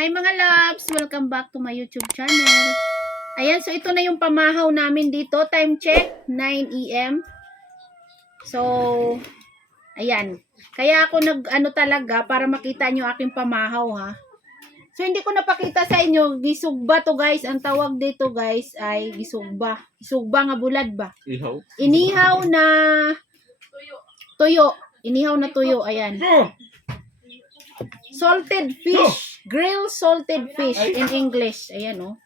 Hi mga loves! Welcome back to my YouTube channel. Ayan, so ito na yung pamahaw namin dito. Time check, 9 AM. So, ayan. Kaya ako nag-ano talaga para makita nyo aking pamahaw ha. So, hindi ko napakita sa inyo. Gisugba to guys. Ang tawag dito guys ay gisugba. Gisugba nga bulad ba? Ihaw? Inihaw na tuyo. Inihaw na tuyo. Ayan. Salted fish. Grilled salted fish in English. Ayan oh.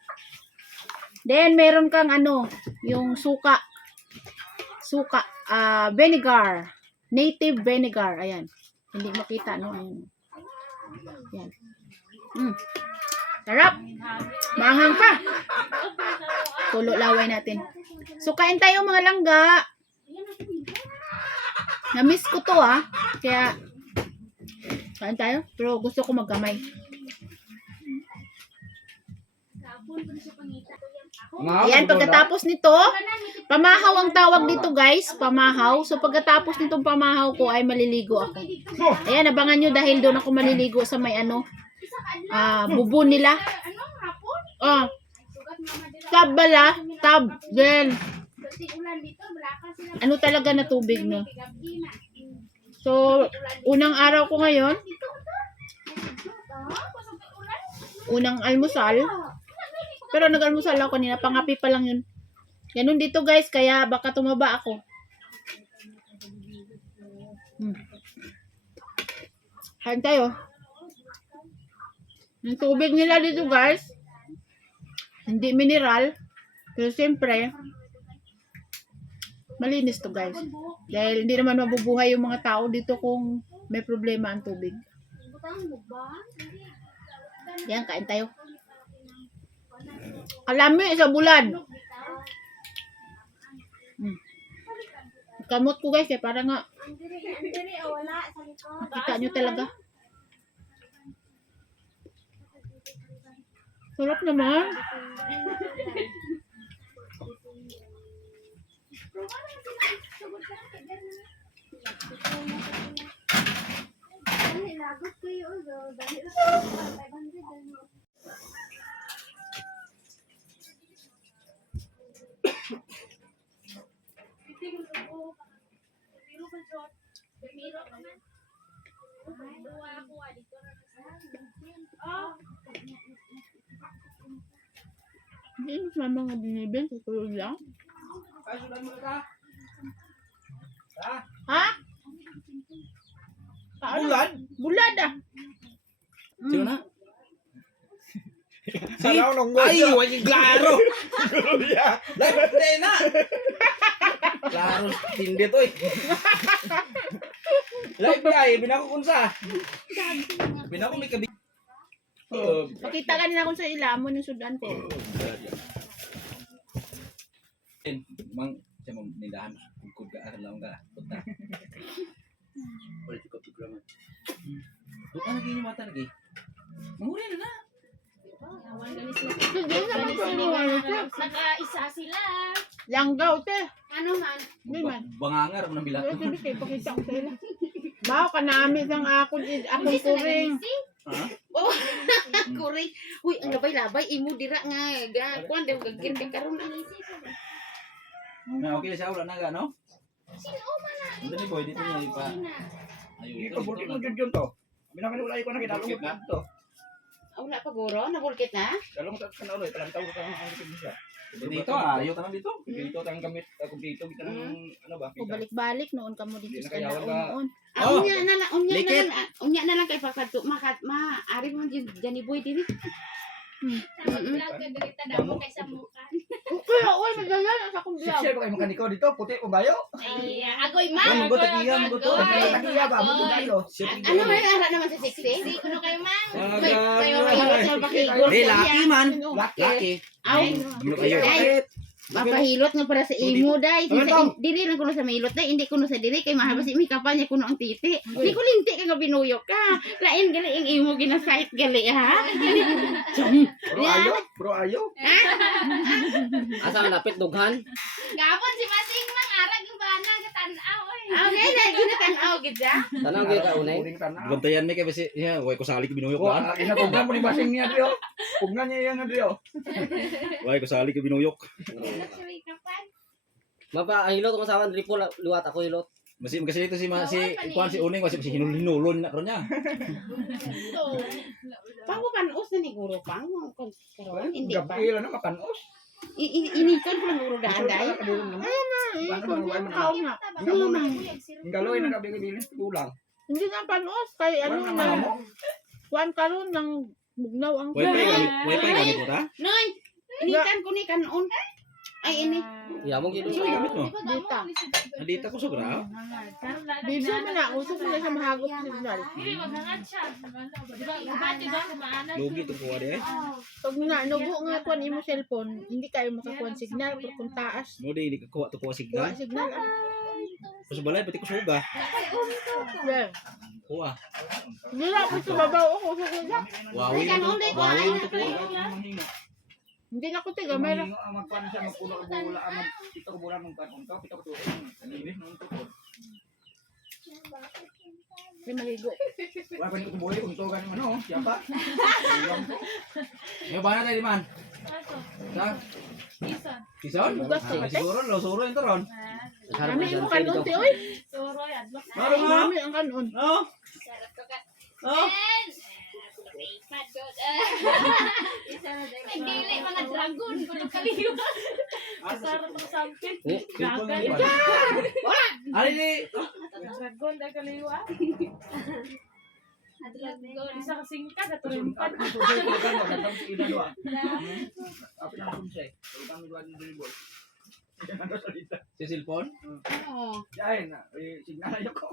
Then, meron kang ano, yung suka. Suka. Vinegar. Native vinegar. Ayan. Hindi makita, no? Ayan. Ayan. Sarap. Maanghang pa. Tulo laway natin. So, kain tayo mga langga. Na-miss ko to Kaya, kain tayo. Pero gusto ko magkamay. Ayan, pagkatapos nito, pamahaw ang tawag dito guys. Pamahaw. So, pagkatapos nitong pamahaw ko ay maliligo ako. Ayan, abangan nyo dahil doon ako maliligo sa may ano, bubo nila. Tab bala. Tab. Then, ano talaga na tubig no. So, unang araw ko ngayon, unang almusal, pero nag-almusal ako kanina, pangapi pa lang yun. Ganun dito guys, kaya baka tumaba ako. Kain tayo. Yung tubig nila dito guys, hindi mineral, pero siyempre, malinis to guys. Dahil hindi naman mabubuhay yung mga tao dito kung may problema ang tubig. Yan, kain tayo. Alami sa bulad. Kamot ko guys para nga makita nyo talaga. Sarap naman. Hindi mas mga binibin sa tulog lang. Ha? Bulad? Bulad Sino na? Salaw nung Ay, wagi klaro. Hindi na. Klaro, tindi to eh. Live ay, binako kunsa. Binako may kabi. Pakita ka nila kung sa ilamon yung sudan ko. Mang, siya mo nilahan. Kung ka lang ka. Punta. Ulit ko programa. Doon lagi yung mata lagi. Manguri na na. Naka-isa sila. Langgaw, te. Ano man? Hindi man. Bangangar mo ng bilat. Hindi kayo pakita ko sa ila. Bao ka namin ang akong kuring. Ha? Oh, kuring. Uy, ang labay-labay. Imo dira nga. Kuan, daw gagin ka karon. Na okay na siya wala na ga no? Sino man na? Ito ni boy dito niya ipa. Ayun. Ito, buti mo dyan to. Binakanulay ko na kinalong ko to. Wala pa guro, nabulkit na. Kalong sa kanalo, talang tawag ka ang angkin siya. Dito ayaw tanong dito. Dito tang gamit, kumpleto kita ng ano ba? O balik-balik noon ka mo dito sa Hindi na kaya noon. Oh, Unya na lang kay pagkadto ari mo Johnny Boy diri. Damo. Kaya, oy, magayan sa akong vlog. Siya ba kayo makaniko dito? Puti o bayo? Ay, agoy Ano man. go tagiya mo to? Tagiya ba? Buto tayo. Ano may ara naman sa 60? Kuno kayo man. Kayo Agay. mahirap sa pakigol. Eh, laki man. Laki. Laki. Aw, Ano kayo? Bakit? mapahilot nga para sa imo dai. Dili lang kuno sa mahilot dai, hindi kuno sa dili kay mahal si mi kapanya kuno ang titi. Di ko linti ka nga binuyok ka. Lain gali ang imo ginasite gali ha. Pro ayo. Asa lapit dughan? Gapon si Masing mang ara yung bana nga tan-aw oy. Okay, na ginatanaw gid siya. Tanang gyud ka unay. Uling tanaw. Bantayan mi kay basi niya, way ko sali ko binuyok Ko, ba? inapugnan mo ni basing niya Dio. Pugnan niya yan Dio. Way ko sali ko binuyok. Mapahilot ko sa ripol luwat ako hilot. Masi kasi ito si kuan si Uning kasi hinulon na karon niya. Pango panos na ni guro pang karon hindi pa. Gabriela na makanos. Inikon ko lang guro daan day. Galoy na kabili-bili kulang. Hindi na panos kay ano Wala na. mo. Kuan karon ng bugnaw ang Way pa gamit mo ta? Noy, inikan ko ni kanon. Ay ini. Yamo gyud. Ano gamit mo? data. Adita ko sobra. Biso mo na, usok mo na sa mahagot signal. Lugi to kuha di ay. Pag nga, nubo nga kuan imo cellphone, hindi kayo makakuan signal. Pero kung taas, Mo di kuha to kuha signal. kuha signal. Pas balay pati ko suga. Yeah. Kuha. Hindi na po sumabaw ako. Usok mo na. Wawi to. Wawi to kuha. Hindi na ko tiga, meron. Magpan siya magpulo ka bula, pito ka bula mong patong to, pito ka tuon. Anibis nung tukod. Hindi maligo. Wala pa ni kutuboy kung to ganun ano, siapa? May bana tayo di man. Sa? Kison? Bugas ka Ah, pati? siguro lo suro ito ron. Kami imo kanon ti oy. Maro mo. Kami ang kanon. No? No? Dili mga dragon kuno kaliyo. Sarap ng something. Gagan. Ari di. Dragon da kaliyo. Dragon isa kasing ka gatumpat. Apa nang kunsay? Kalau kami dua ni dribble. Ano salita? Si cellphone. Oh. Yain na, signal ayo ko.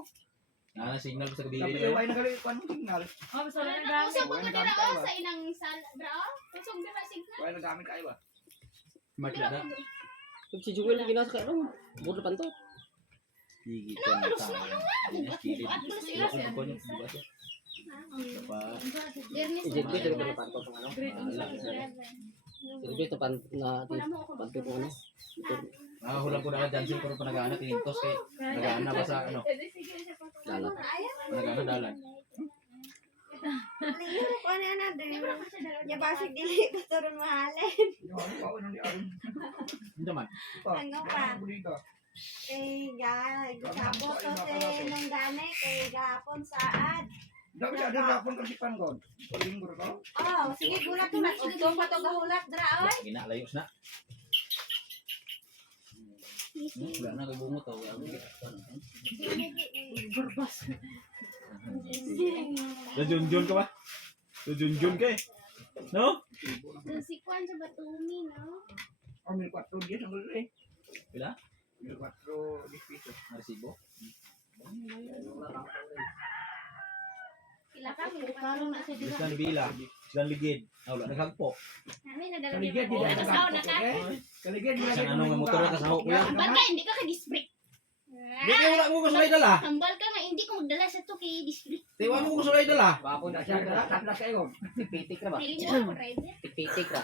Na signal ko sa Tapi kabili. ay nagalit ko anong signal. Oh, so na Usap gamit. mo ko dira o, sa inang sal bra. Usog dira signal. Wala nagamit kayo ba? Makita. Si Joel ginas ka no. Budlo panto. Gigi ko na tayo. Ijek dari budlo panto pang ano. Jadi to pan na panto ko ano. Ah, hulang ko na dyan sin pero panagana tinintos kay nagana ba sa ano? Dala. Panagana dalan. Ya basig dili ko turun mahalin. Yo, ano nang diaron? Hindi man. Ano pa? Dito. Kay gabot to te nung gane kay gapon saad. Dapat ada rapon kasi panggon. Linggur ko. Oh, sige gulat to nat ugto pa to gahulat dra oy. Ginalayos na. Wala na kay bungo to. Berbas. Junjun ka ba? Junjun ka eh. No? Si Kwan sa Batumi no. Oh, 1,400 dia sanggol eh. Pila? 1,400 piso. Resibo. Pila ka mo Karon na sa dira. Silang bila. Silang ligid. Ah, wala naghagpo. Nami na dala Kaligid ni. di Ano sa na ka? Kaligid di Isang ano nga motor ka sa hawak ko yan. Ambal ka hindi ka ka-disbrake. Di ka wala mo ko sulay dala. Ambal ka nga hindi ko magdala sa to kay disbrake. Tiwa mo ko sulay dala. Bapo na siya dala, tatlas kayo. Pitik ra ba? Dili mo ako driver. Pitik ra.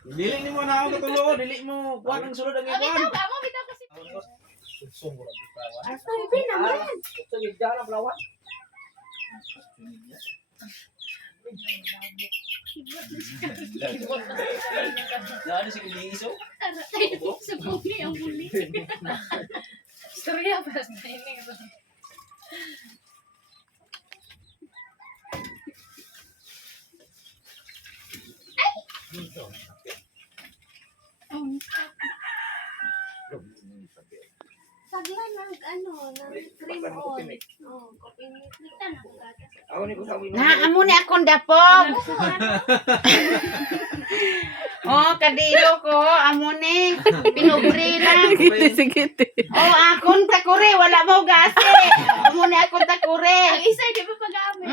Dili ni mo na ako katulog. Dili mo. Kuhan ang sulod ang Oh, ikuan. bitaw ka mo bitaw kasi. Ay, naman. Ito yung dala pelawan. Dali si Kuliso. Tayo sa bumi ang buli. Storya pa sa ini. Sagla ng ano, ng cream oil. Oh, koping nita na ko gatas. Ako ni ko sa uwi. Na amo ni akong dapog. Oh, kadilo ko amo ni pinubri lang. Oh, akong takure wala mo gase. Amo ni akong takure. Ang isa di ba pag-aamit?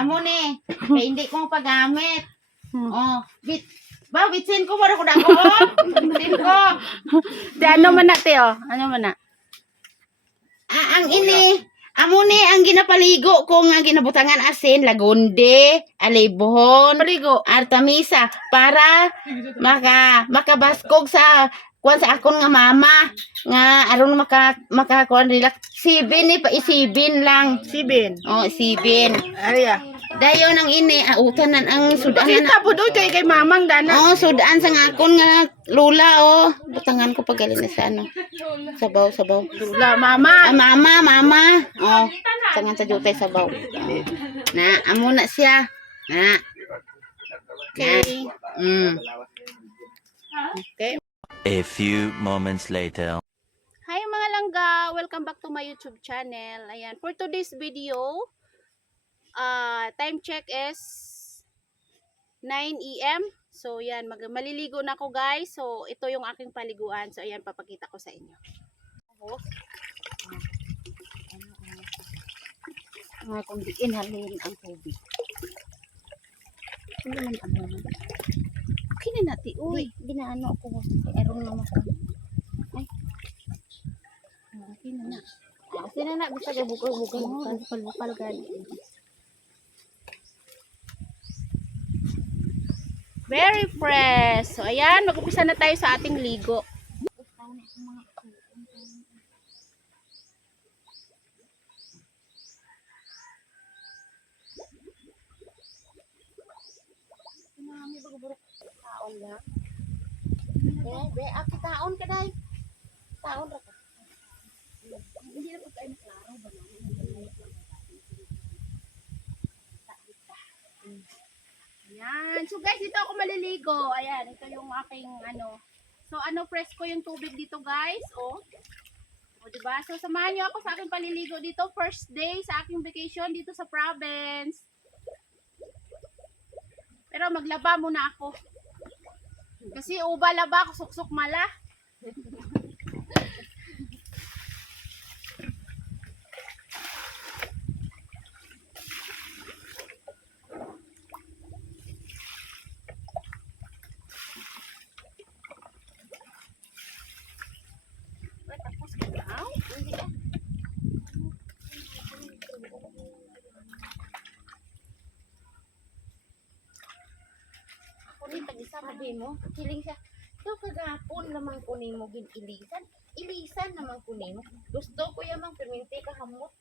Amo ni kay hindi ko pagamit. Oh, bitsin ko mara ko dako. Bitsin ko. Di ano man na, Teo? Ano man na? Ang ini, amo ni ang ginapaligo ko nga ginabutangan asin, lagunde, alibohon, Paligo. artamisa para makabaskog sa kuan sa akon nga mama nga aron makakuan nila 7 ni pa 7 lang. 7. Oh, 7. Ariya. Dayon ang ini utanan ang sudanan. Kita po doon kay mamang dana. Oh, sudaan sa akon nga lula oh. Butangan ko pagali na sa ano. Sabaw. Lula, mama. Mama. Oh, tangan sa jutay sabaw. Na, amo na siya. Na. Okay. Okay. A few moments later. Hi mga langga, welcome back to my YouTube channel. Ayan, for today's video, time check is 9 AM. So yan, maliligo na ako guys. So ito yung aking paliguan. So ayan, papakita ko sa inyo. Mga kung diin halin ang tubig. Ano naman ang Okay na natin, uy. Ginaano ako. Aron naman ko. Ay. Okay na na. Sino na bisa ka bukal gani. Very fresh. So ayan, mag-umpisa na tayo sa ating ligo. Taon na. Be, ako taon ka day. Taon ra ka. Hindi na po tayo klaro ba na? Ayan. So guys, dito ako maliligo. Ayan, ito yung aking ano. So ano, presko yung tubig dito guys. O diba? So samahan nyo ako sa aking paliligo dito. First day sa aking vacation dito sa province. Pero maglaba muna ako. Kasi uba laba, suksok mala. Tapos ka daw? Hindi ka. Kunin tag-isa sabi mo, kiling siya. Ito kagapon naman kunin mo gin ilisan. Ilisan naman kunin mo. Gusto ko yamang perminti ka hamot.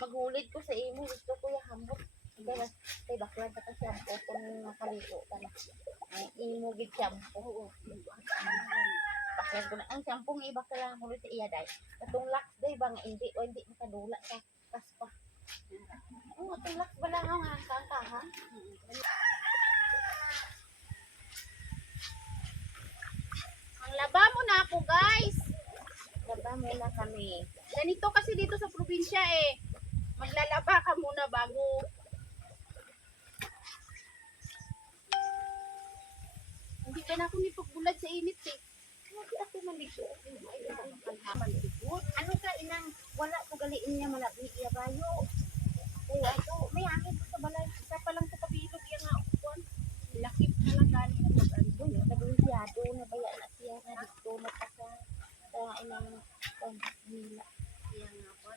Maghulid ko sa imo, gusto ko ya hamot. Kaya kay baklan ta kasi ang kung nakaligo ka na. Ay imo gid shampoo. Baklan ko na ang shampoo nga iba ka lang sa iya dai. Katong lax day ba nga hindi makadula ka kaspa. Oh, tulak ba lang ang ha? Ang laba mo na ako guys. Laba muna kami. Ganito kasi dito sa probinsya eh. Maglalaba ka muna bago. Hindi ka na ako nipagbulat sa init eh. Hindi ako maligo. Ano ka inang wala ko galiin niya malabi iya bayo. Kaya ito, may angin ko sa balay. Isa pa lang sa kabilog yan nga upuan. Lakip na lang gani na pag-ano. Uy, nagulsyado na baya na siya na dito na pa sa inang nila. Yan nga po.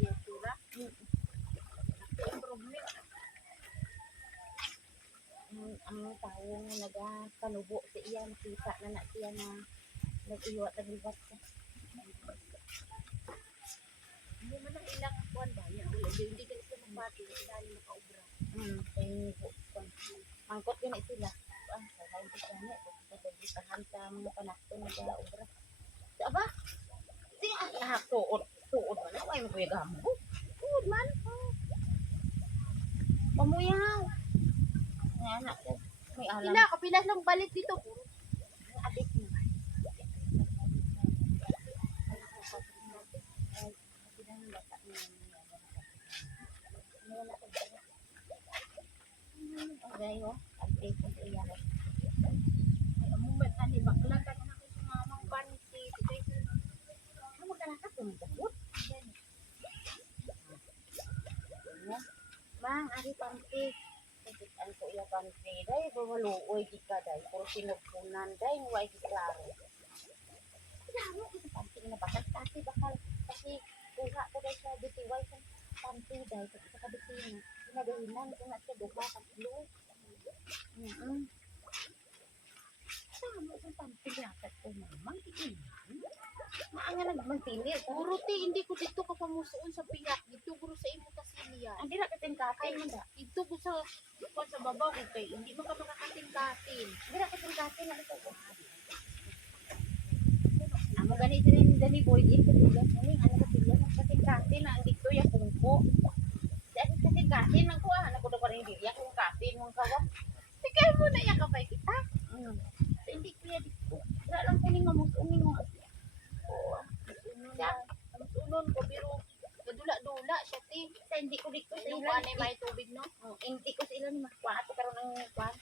Yan tura. Ang problem. Ang tao nga nagkanubo sa iya, nakita na siya na nag-iwat na libat siya. Hindi man ang ilang buwan ba? Hindi ka sila magpati. Hindi makaubra. Angkot yun na sila. Sasayin ko siya niya. Pagkitahan sa mga panakto na sila obra. Aba? Siya tuod man. Ay mo kuya gambo. Tuod man. Pamuyaw. Nga anak ko. May alam. Kapilas lang balik dito. Adik mo. Okay, update ko sa iya. Ay, amumat na ni bakla. Kaya na ko sa mamang panty. Ano magkanakat yung kaput? Mang, ari panty. Ang ko iya panty. Dahil bawaluoy di ka dahil. Puro sinugpunan dahil. Huwag di klaro. Klaro, ito panty na bakal. Kasi bakal. Kasi kuha ko dahil sa bitiway sa panty dahil. Sa kabitina. Pinagahinan ko na siya duha. Tatlo. Sama sa pampilakat ko mamang iinan. Maanga nagmantili. Guro ti, hindi ko dito ka pamusuon sa piyak. Dito guro sa imo kasilian. Hindi na katingkatin mo da. Dito ko sa babaw ko kay hindi man ka makakatingkatin. Hindi na katingkatin na ito. Amo ganito rin dani boy din katilas mo ni ano katilas katingkatin na dito ya kungko. Dahil katingkatin man ko ano ko pa rin diya kung katin mong kawa. Tigay mo na yakapay kita. So, hindi ko yan dito. Wala lang kuning mamusunin mo. Siya, ang sunon ko pero kadula-dula siya ti. Sa hindi ko dito sa Yung ilan. kuan ay may tubig no. Hindi ko sa ilan ni makwa ato karon ang kwan.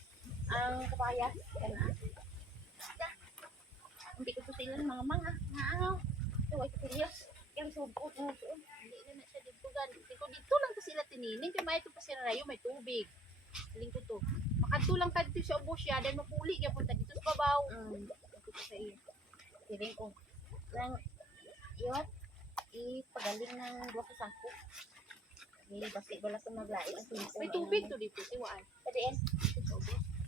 Ang kapayas kana. Hindi ko sa ilan mga mga. Naaw. So ay serious. Yung subot mo suon. Hindi na siya dito gan. Dito lang to sila tinining kay may to pa sila rayo may tubig. Aling ko to. Makadto lang kadto sa ubos siya then mapuli gyud punta dito sa babaw. Dito sa iyo. Siring ko. Lang yun. Ipagaling ng 2 sa 10. Basi wala ko maglait ang simple. May tubig to dito tiwaan. Sa diin.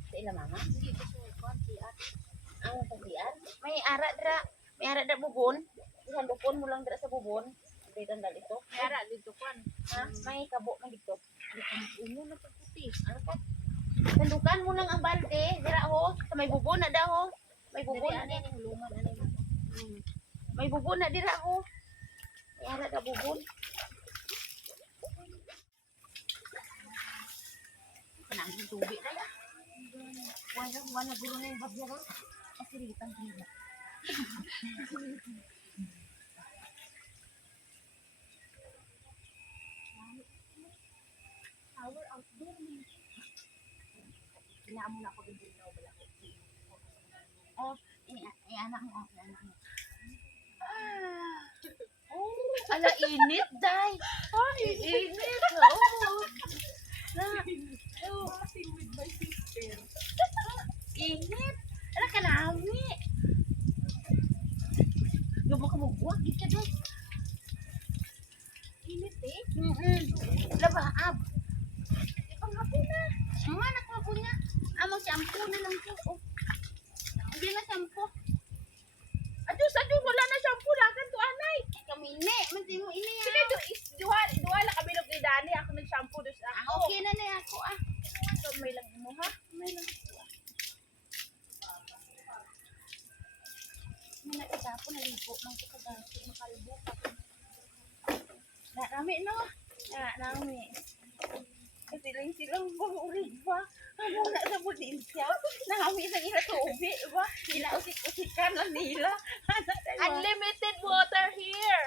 Sa ila mama. Dito sa kuan si at Ang pagdian. May ara dra. May ara dra bubon. Isang bubon mo lang dra sa bubon. Dito dal ito. kaya dito kuan. Ha? May kabo man dito. Uno na pagputi. Ano pa? Sandukan mo lang ang balde. Dira ho. Sa may bubon na daw ho. May bubon Bubon na. ani ning luman ani. May bubon na dira ho. May ara dra bubon. Kanang tubig na. Wala guro na yung babyaro. Asiritan ko nila. Power outdoor ni. Inaamo na ako din na wala ko. Oh, anak mo. Anak mo. Oh, Ala, init, day. Init. Oo. with my sister. Init. Ala, kanami. Lubo ka mo buwag. Ika, day. Init eh. Labaab. Ipanghapo na. Manak mo niya. Amo shampoo na lang po. Oh. Hindi na shampoo. Adus, wala na shampoo lakan to anay. Kamine. Manti mo ini ya. Sige, duha la kami ng Dani. Ako nag-shampoo dos ako. Okay na na ako ah. So, may lang mo ha. May lang. May nakita ko nalipo. Mang kagasi. Makalbo. Nami no. Nami. Kasi lang silang buhurig ba? Ano na sa probinsya? Nangami sa ila tubig ba? Inausik-usikan lang nila. Unlimited water here.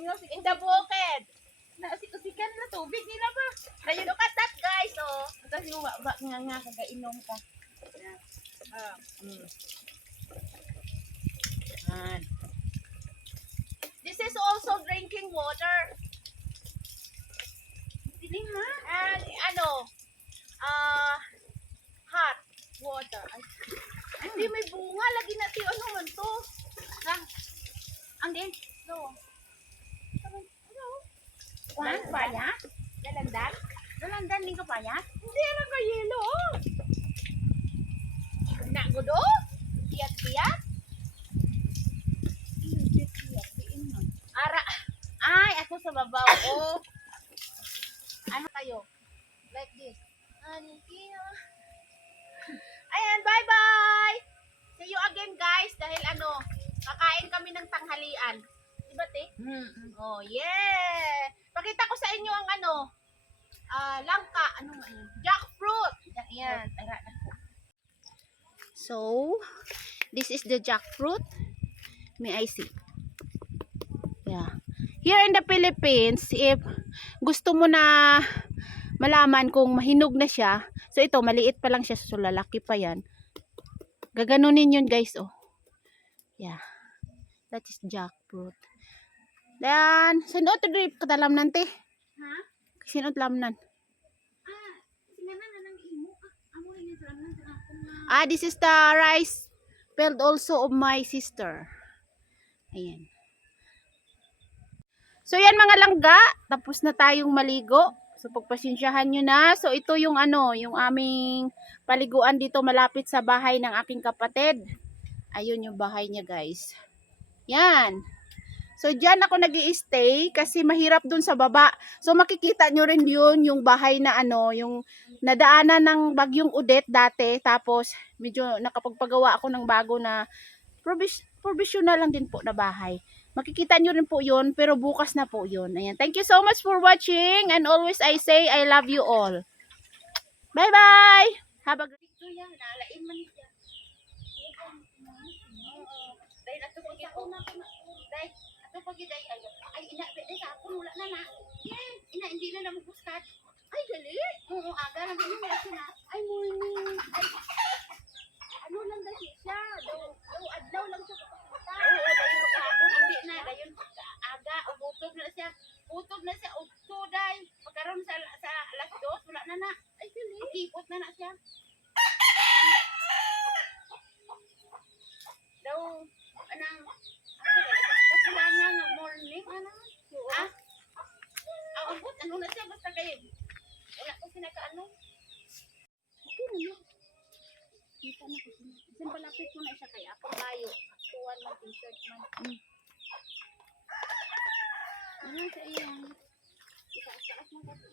In the bucket. Nausik-usikan na tubig nila ba? Kayo look at that guys, oh. Tapos yung ba nga kagainom ka. This is also drinking water. Hindi ha? And hot water. Hindi may bunga lagi natin ano man to. Ang din. No. Kuan pa ya? Dalandan? Dalandan din ka pa ya? Hindi na ka yelo. Nagudo? Tiyat-tiyat? Ara. Ay, ako sa babaw. Oh. Ano kayo? Like this. Ayan, bye-bye! See you again, guys. Dahil kakain kami ng tanghalian. Diba, te? Oh, yeah! Pakita ko sa inyo ang langka. Ano nga yun? Jackfruit! Yan. So, this is the jackfruit. May I see? Yeah. Here in the Philippines, if gusto mo na malaman kung mahinog na siya, so ito, maliit pa lang siya, so lalaki pa yan. Gaganunin yun, guys, oh. Yeah. That is jackfruit. Then, sinot drip katalam nante. Ha? Sinot lamnan. Sinana na nang imo. Amo rin yung salaman sa akong This is the rice field also of my sister. Ayan. So yan mga langga, tapos na tayong maligo. So pagpasensyahan nyo na. So ito yung ano, yung aming paliguan dito malapit sa bahay ng aking kapatid. Ayun yung bahay niya, guys. Yan. So diyan ako nag-i-stay kasi mahirap dun sa baba. So makikita nyo rin yun, yung bahay na ano, yung nadaanan ng bagyong Odette dati. Tapos medyo nakapagpagawa ako ng bago na provisional lang din po na bahay. Makikita nyo rin po yun, pero bukas na po yun. Ayan. Thank you so much for watching. And always I say, I love you all. Bye-bye! Have a good day. Nalain man siya. Dahil ato pag dahil ato pag ay ina sa ako wala na. Ina hindi na namubuskat. Ay dali. Oo aga na din wala siya. Ay morning. Ano lang daw siya? Daw adlaw lang siya pupunta. Oo dayon kahapon hindi na dayon aga ubutog na siya. Utog na siya utoday. Pagkaron sa alas 2 wala na. Ay dali. Kipot na siya. Daw anang kailangan ng morning ano abot ano na siya basta kayo wala ko sinakaano Okay na yun. Kita na ko. Kasi palapit mo na siya kaya ako tayo. tuwan man t-shirt man Ano sa iyang? isa-isa mo kasi